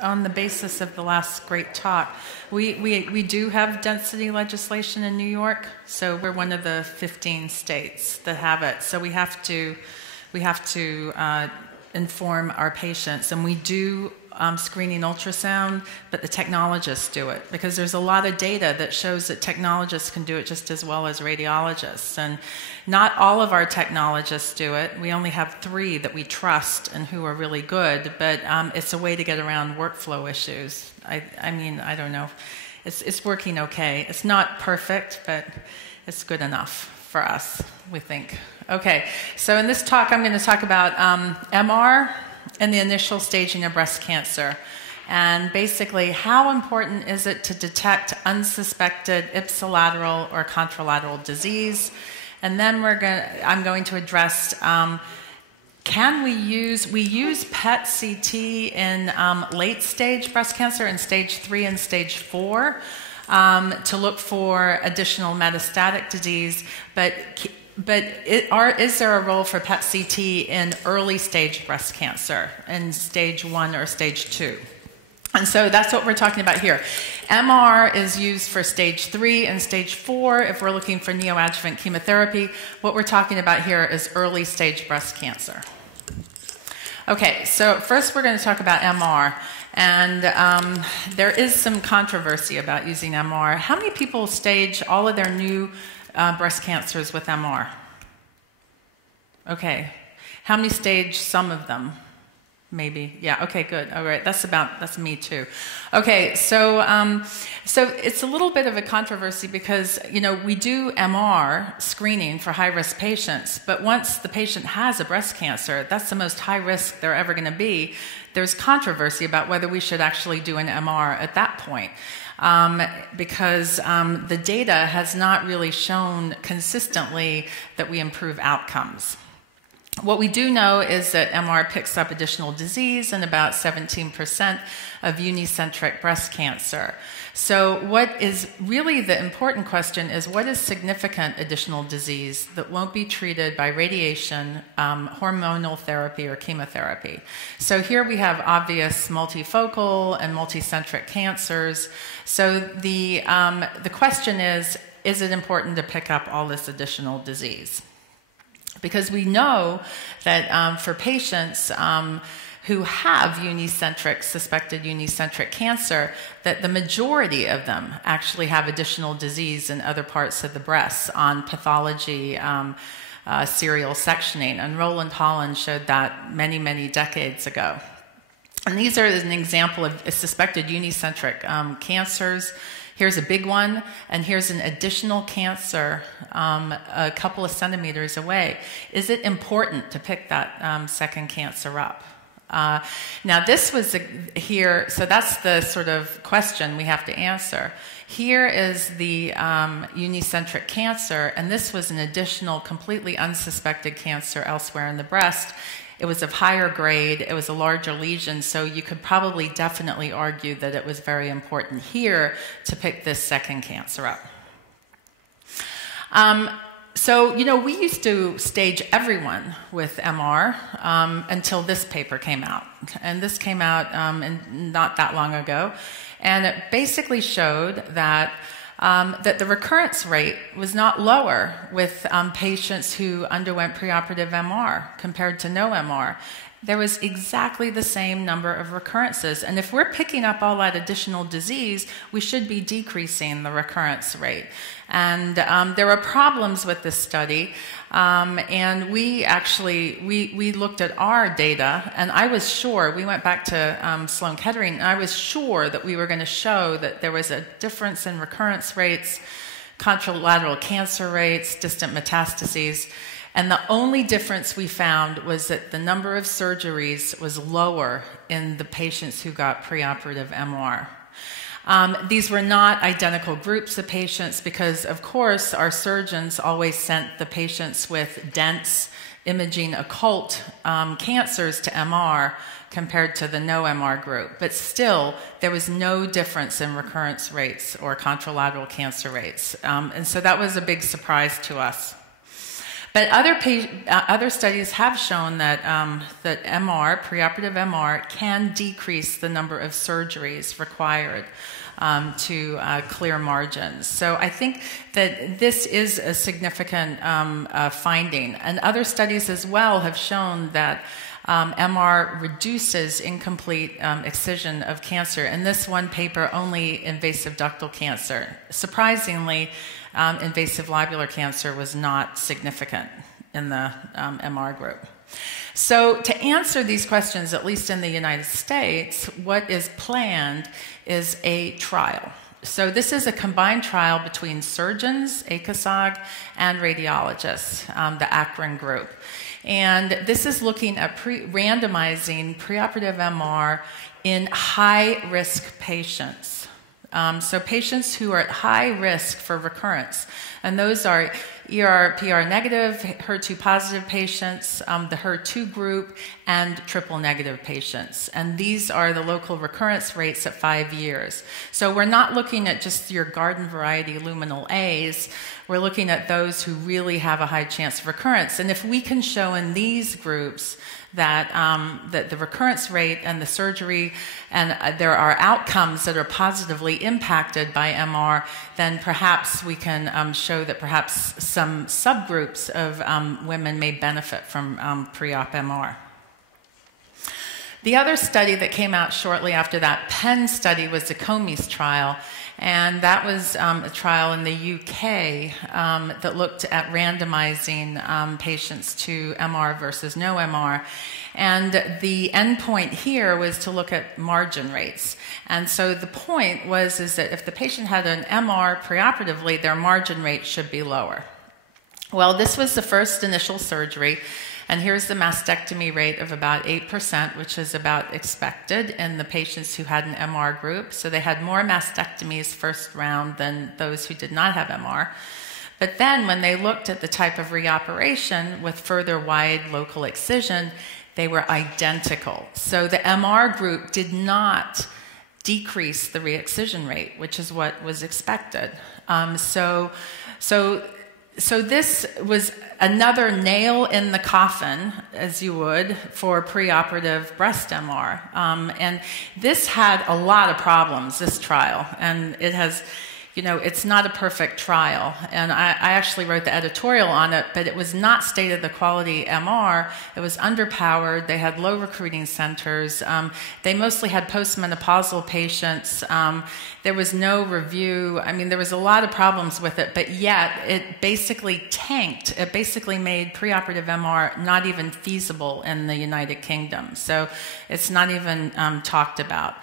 on the basis of the last great talk, we do have density legislation in New York, so we're one of the 15 states that have it. So we have to inform our patients, and we do screening ultrasound, but the technologists do it, because there's a lot of data that shows that technologists can do it just as well as radiologists. And not all of our technologists do it. We only have 3 that we trust and who are really good, but it's a way to get around workflow issues. I mean, I don't know. It's working okay. It's not perfect, but it's good enough for us, we think. Okay, so in this talk, I'm going to talk about MR and the initial staging of breast cancer. And basically, how important is it to detect unsuspected ipsilateral or contralateral disease? And then I'm going to address, can we use PET CT in late stage breast cancer in stage 3 and stage 4 to look for additional metastatic disease, but is there a role for PET CT in early stage breast cancer, in stage 1 or stage 2? And so that's what we're talking about here. MR is used for stage 3 and stage 4 if we're looking for neoadjuvant chemotherapy. What we're talking about here is early stage breast cancer. Okay, so first we're going to talk about MR. And there is some controversy about using MR. How many people stage all of their new breast cancers with MR? Okay. How many stage some of them? Maybe. Yeah, okay, good. All right, that's me too. Okay, so it's a little bit of a controversy because, you know, we do MR screening for high-risk patients, but once the patient has a breast cancer, that's the most high risk they're ever going to be. There's controversy about whether we should actually do an MR at that point. Because the data has not really shown consistently that we improve outcomes. What we do know is that MR picks up additional disease in about 17% of unicentric breast cancer. So what is really the important question is, what is significant additional disease that won't be treated by radiation, hormonal therapy, or chemotherapy? So here we have obvious multifocal and multicentric cancers. So the question is it important to pick up all this additional disease? Because we know that for patients who have suspected unicentric cancer, that the majority of them actually have additional disease in other parts of the breast on pathology, serial sectioning. And Roland Holland showed that many, many decades ago. And these are an example of suspected unicentric cancers. Here's a big one, and here's an additional cancer a couple of centimeters away. Is it important to pick that second cancer up? Now this was here, so that's the sort of question we have to answer. Here is the unicentric cancer, and this was an additional completely unsuspected cancer elsewhere in the breast. It was of higher grade, it was a larger lesion, so you could probably definitely argue that it was very important here to pick this second cancer up. So, you know, we used to stage everyone with MR until this paper came out. And this came out not that long ago. And it basically showed that that the recurrence rate was not lower with patients who underwent preoperative MR compared to no MR. There was exactly the same number of recurrences. And if we're picking up all that additional disease, we should be decreasing the recurrence rate. And there were problems with this study. And we actually, we looked at our data, and I was sure, we went back to Sloan Kettering, and I was sure that we were going to show that there was a difference in recurrence rates, contralateral cancer rates, distant metastases. And the only difference we found was that the number of surgeries was lower in the patients who got preoperative MR. These were not identical groups of patients because, of course, our surgeons always sent the patients with dense imaging occult cancers to MR compared to the no MR group. But still, there was no difference in recurrence rates or contralateral cancer rates. And so that was a big surprise to us. But other studies have shown that, that MR, preoperative MR, can decrease the number of surgeries required to clear margins. So I think that this is a significant finding. And other studies as well have shown that MR reduces incomplete excision of cancer. In this one paper, only invasive ductal cancer. Surprisingly, invasive lobular cancer was not significant in the MR group. So to answer these questions, at least in the United States, what is planned is a trial. So this is a combined trial between surgeons, ACOSOG, and radiologists, the Akron group. And this is looking at randomizing preoperative MR in high-risk patients. So patients who are at high risk for recurrence. And those are ER/PR negative, HER2 positive patients, the HER2 group, and triple negative patients. And these are the local recurrence rates at 5 years. So we're not looking at just your garden variety luminal A's. We're looking at those who really have a high chance of recurrence. And if we can show in these groups that, that the recurrence rate and the surgery and there are outcomes that are positively impacted by MR, then perhaps we can show that perhaps some subgroups of women may benefit from pre-op MR. The other study that came out shortly after that Penn study was the COMICE trial. And that was a trial in the UK that looked at randomizing patients to MR versus no MR. And the endpoint here was to look at margin rates. And so the point was is that if the patient had an MR preoperatively, their margin rate should be lower. Well, this was the first initial surgery. And here's the mastectomy rate of about 8%, which is about expected in the patients who had an MR group. So they had more mastectomies first round than those who did not have MR. But then when they looked at the type of reoperation with further wide local excision, they were identical. So the MR group did not decrease the re-excision rate, which is what was expected. So this was another nail in the coffin, as you would, for preoperative breast MR. And this had a lot of problems, this trial. And it has, you know, it's not a perfect trial. And I actually wrote the editorial on it, but it was not state-of-the-quality MR. It was underpowered. They had low recruiting centers. They mostly had postmenopausal patients. There was no review. I mean, there was a lot of problems with it, but yet it basically tanked. It basically made preoperative MR not even feasible in the United Kingdom. So it's not even talked about.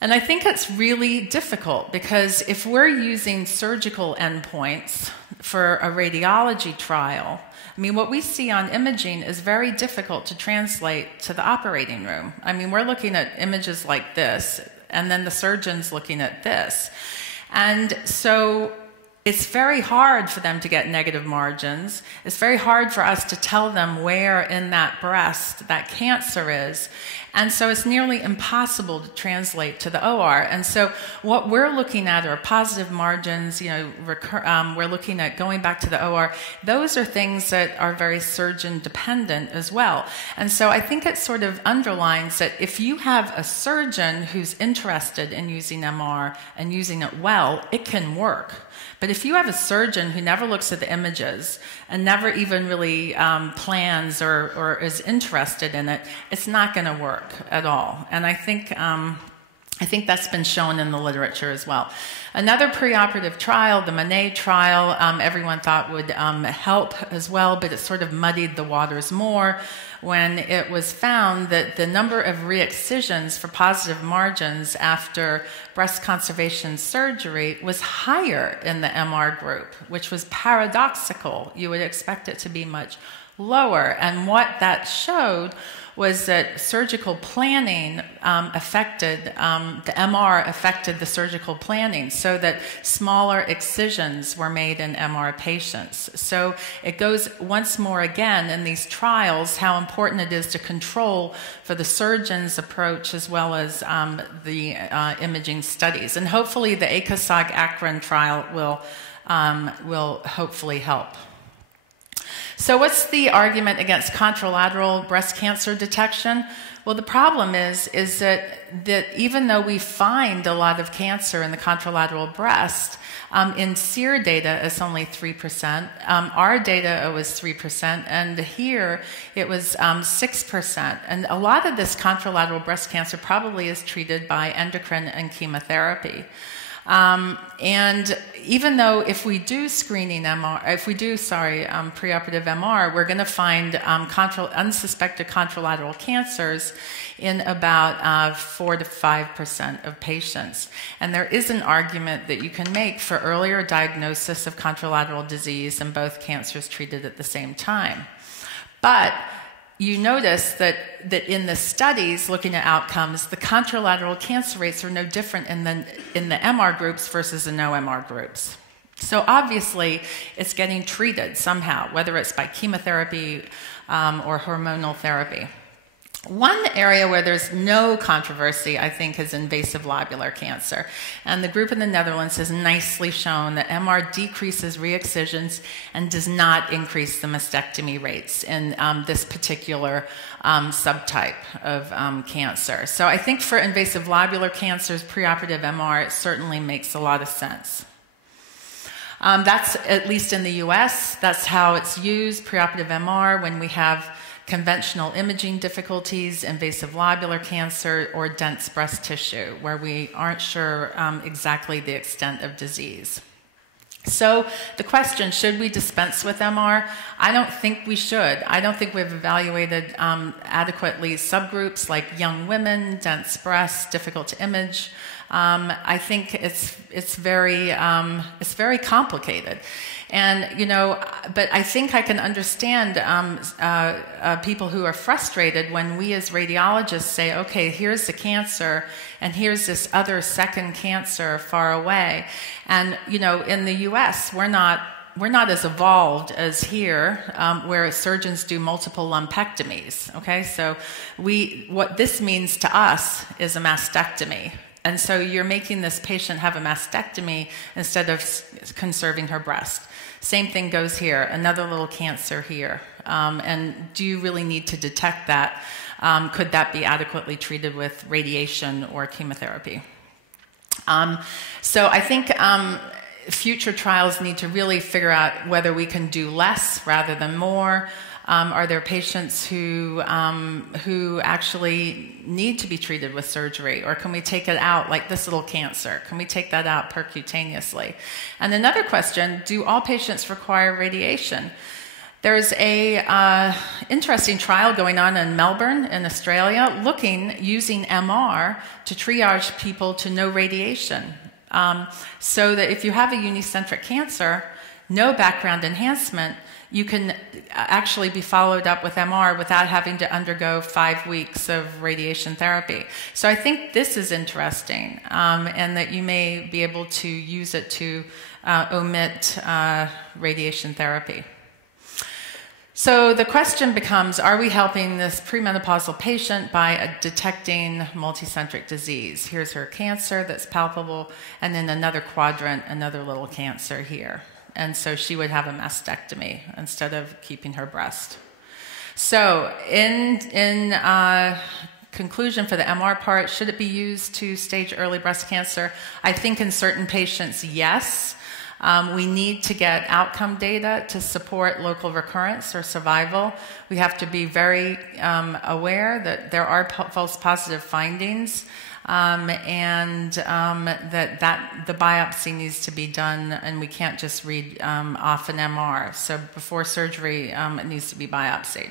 And I think it's really difficult because if we're using surgical endpoints for a radiology trial, I mean, what we see on imaging is very difficult to translate to the operating room. I mean, we're looking at images like this, and then the surgeon's looking at this. And so it's very hard for them to get negative margins. It's very hard for us to tell them where in that breast that cancer is. And so it's nearly impossible to translate to the OR. And so what we're looking at are positive margins, you know, we're looking at going back to the OR. Those are things that are very surgeon dependent as well. And so I think it sort of underlines that if you have a surgeon who's interested in using MR and using it well, it can work. But if you have a surgeon who never looks at the images and never even really plans or is interested in it, it's not going to work at all. And I think that's been shown in the literature as well. Another preoperative trial, the Monet trial, everyone thought would help as well, but it sort of muddied the waters more when it was found that the number of re-excisions for positive margins after breast conservation surgery was higher in the MR group, which was paradoxical. You would expect it to be much lower. And what that showed was that surgical planning affected, the MR affected the surgical planning so that smaller excisions were made in MR patients. So it goes once more again in these trials how important it is to control for the surgeon's approach as well as the imaging studies. And hopefully the ACOSOG Akron trial will hopefully help. So what's the argument against contralateral breast cancer detection? Well, the problem is that even though we find a lot of cancer in the contralateral breast, in SEER data it's only 3%. Our data was 3%, and here it was 6%. And a lot of this contralateral breast cancer probably is treated by endocrine and chemotherapy. And even though if we do screening MR, if we do, preoperative MR, we're going to find unsuspected contralateral cancers in about 4 to 5% of patients. And there is an argument that you can make for earlier diagnosis of contralateral disease in both cancers treated at the same time. But you notice that in the studies looking at outcomes, the contralateral cancer rates are no different in the MR groups versus the no MR groups. So obviously, it's getting treated somehow, whether it's by chemotherapy or hormonal therapy. One area where there's no controversy, I think, is invasive lobular cancer. And the group in the Netherlands has nicely shown that MR decreases re-excisions and does not increase the mastectomy rates in this particular subtype of cancer. So I think for invasive lobular cancers, preoperative MR, it certainly makes a lot of sense. That's, at least in the US, that's how it's used, preoperative MR, when we have conventional imaging difficulties, invasive lobular cancer, or dense breast tissue, where we aren't sure exactly the extent of disease. So the question, should we dispense with MR? I don't think we should. I don't think we've evaluated adequately subgroups like young women, dense breasts, difficult to image. I think it's very complicated. And, you know, but I think I can understand people who are frustrated when we as radiologists say, okay, here's the cancer, and here's this other second cancer far away. And, you know, in the US, we're not as evolved as here, where surgeons do multiple lumpectomies, okay? So what this means to us is a mastectomy. And so you're making this patient have a mastectomy instead of conserving her breast. Same thing goes here, another little cancer here. And do you really need to detect that? Could that be adequately treated with radiation or chemotherapy? So I think future trials need to really figure out whether we can do less rather than more. Are there patients who actually need to be treated with surgery, or can we take it out, like this little cancer? Can we take that out percutaneously? And another question, do all patients require radiation? There's a interesting trial going on in Melbourne in Australia using MR to triage people to no radiation. So that if you have a unicentric cancer, no background enhancement, you can actually be followed up with MR without having to undergo 5 weeks of radiation therapy. So I think this is interesting, and that you may be able to use it to omit radiation therapy. So the question becomes, are we helping this premenopausal patient by detecting multicentric disease? Here's her cancer that's palpable, and then another quadrant, another little cancer here. And so she would have a mastectomy instead of keeping her breast. So in conclusion for the MR part, should it be used to stage early breast cancer? I think in certain patients, yes. We need to get outcome data to support local recurrence or survival. We have to be very aware that there are false positive findings, and that the biopsy needs to be done, and we can't just read off an MR. So before surgery, it needs to be biopsied.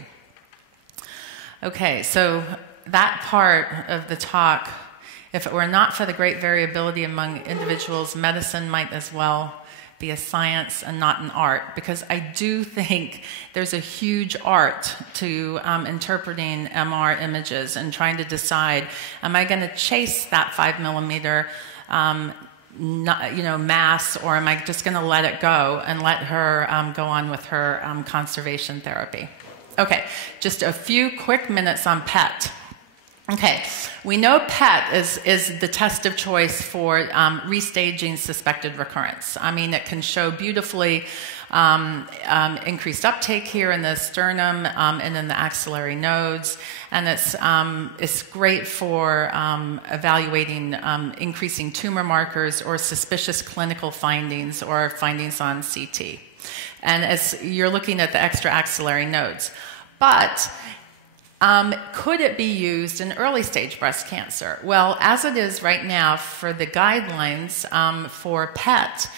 Okay, so that part of the talk, if it were not for the great variability among individuals, medicine might as well be a science and not an art, because I do think there's a huge art to interpreting MR images and trying to decide, am I going to chase that 5 millimeter mass, or am I just going to let it go and let her go on with her conservation therapy? Okay, just a few quick minutes on PET. Okay, we know PET is the test of choice for restaging suspected recurrence. I mean, it can show beautifully increased uptake here in the sternum and in the axillary nodes, and it's great for evaluating increasing tumor markers or suspicious clinical findings or findings on CT. And as you're looking at the extra-axillary nodes. But could it be used in early stage breast cancer? Well, as it is right now for the guidelines for PET,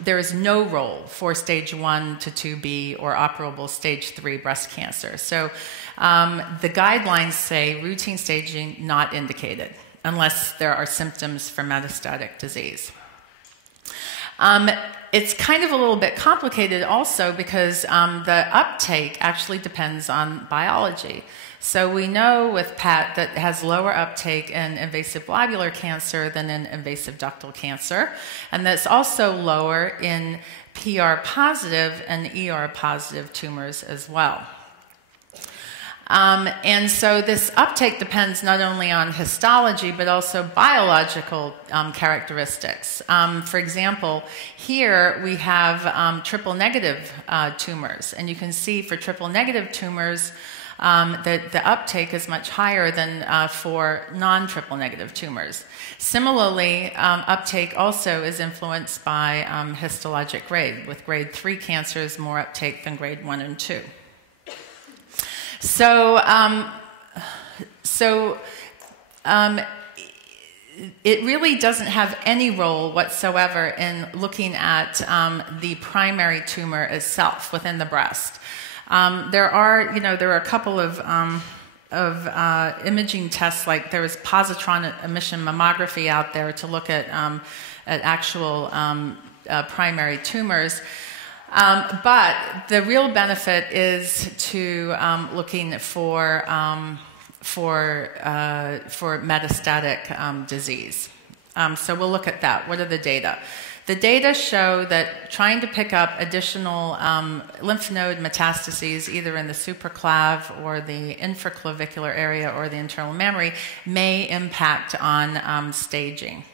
there is no role for stage 1 to 2B or operable stage 3 breast cancer. So the guidelines say routine staging not indicated unless there are symptoms for metastatic disease. It's kind of a little bit complicated also because the uptake actually depends on biology. So we know with PET that it has lower uptake in invasive lobular cancer than in invasive ductal cancer, and that's also lower in PR positive and ER positive tumors as well. And so this uptake depends not only on histology, but also biological characteristics. For example, here we have triple negative tumors. And you can see for triple negative tumors, that the uptake is much higher than for non-triple negative tumors. Similarly, uptake also is influenced by histologic grade, with grade 3 cancers more uptake than grade 1 and 2. So it really doesn't have any role whatsoever in looking at the primary tumor itself within the breast. There are a couple of imaging tests, like there was positron emission mammography out there to look at actual primary tumors. But the real benefit is to looking for metastatic disease. So we'll look at that. What are the data? The data show that trying to pick up additional lymph node metastases, either in the supraclav or the infraclavicular area or the internal mammary, may impact on staging.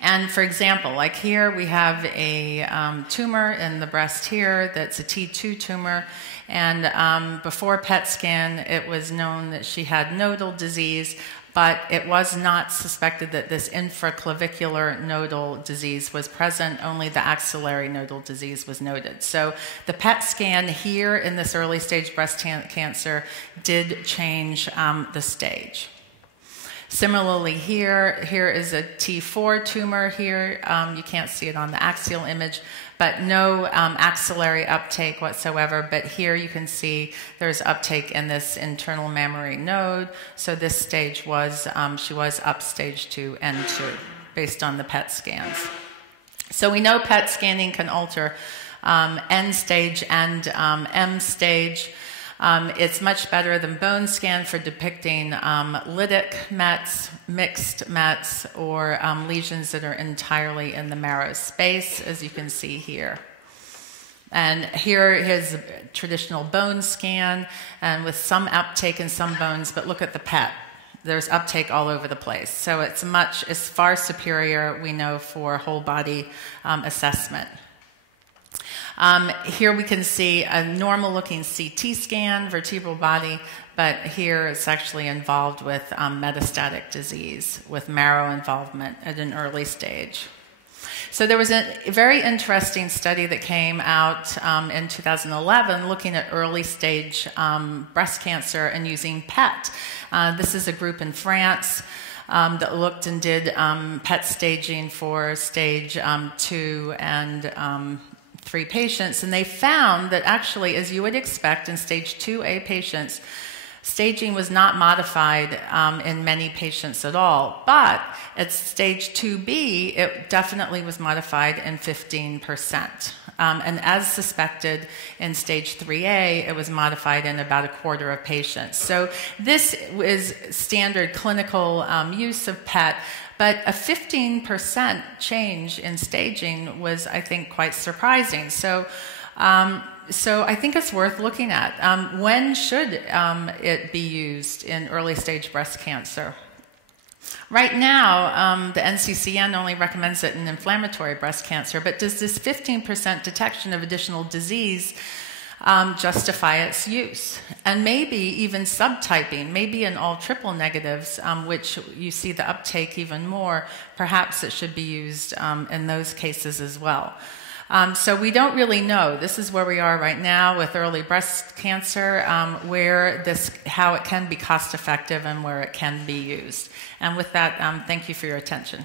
And for example, like here we have a tumor in the breast here that's a T2 tumor, and before PET scan it was known that she had nodal disease, but it was not suspected that this infraclavicular nodal disease was present, only the axillary nodal disease was noted. So the PET scan here in this early stage breast cancer did change the stage. Similarly here is a T4 tumor here. You can't see it on the axial image, but no axillary uptake whatsoever. But here you can see there's uptake in this internal mammary node. So this stage was, she was upstage to N2 based on the PET scans. So we know PET scanning can alter N stage and M stage. It's much better than bone scan for depicting lytic mets, mixed mets, or lesions that are entirely in the marrow space, as you can see here. And here is a traditional bone scan, and with some uptake in some bones, but look at the PET. There's uptake all over the place. So it's far superior, we know, for whole body assessment. Here we can see a normal looking CT scan, vertebral body, but here it's actually involved with metastatic disease with marrow involvement at an early stage. So there was a very interesting study that came out in 2011 looking at early stage breast cancer and using PET. This is a group in France that looked and did PET staging for stage 2 and 3 patients, and they found that actually, as you would expect in stage 2A patients, staging was not modified in many patients at all, but at stage 2B, it definitely was modified in 15%. And as suspected in stage 3A, it was modified in about a quarter of patients. So this is standard clinical use of PET, but a 15% change in staging was, I think, quite surprising. So So I think it's worth looking at. When should it be used in early stage breast cancer? Right now, the NCCN only recommends it in inflammatory breast cancer, but does this 15% detection of additional disease justify its use? And maybe even subtyping, maybe in all triple negatives, which you see the uptake even more, perhaps it should be used in those cases as well. So we don't really know. This is where we are right now with early breast cancer, how it can be cost effective and where it can be used. And with that, thank you for your attention.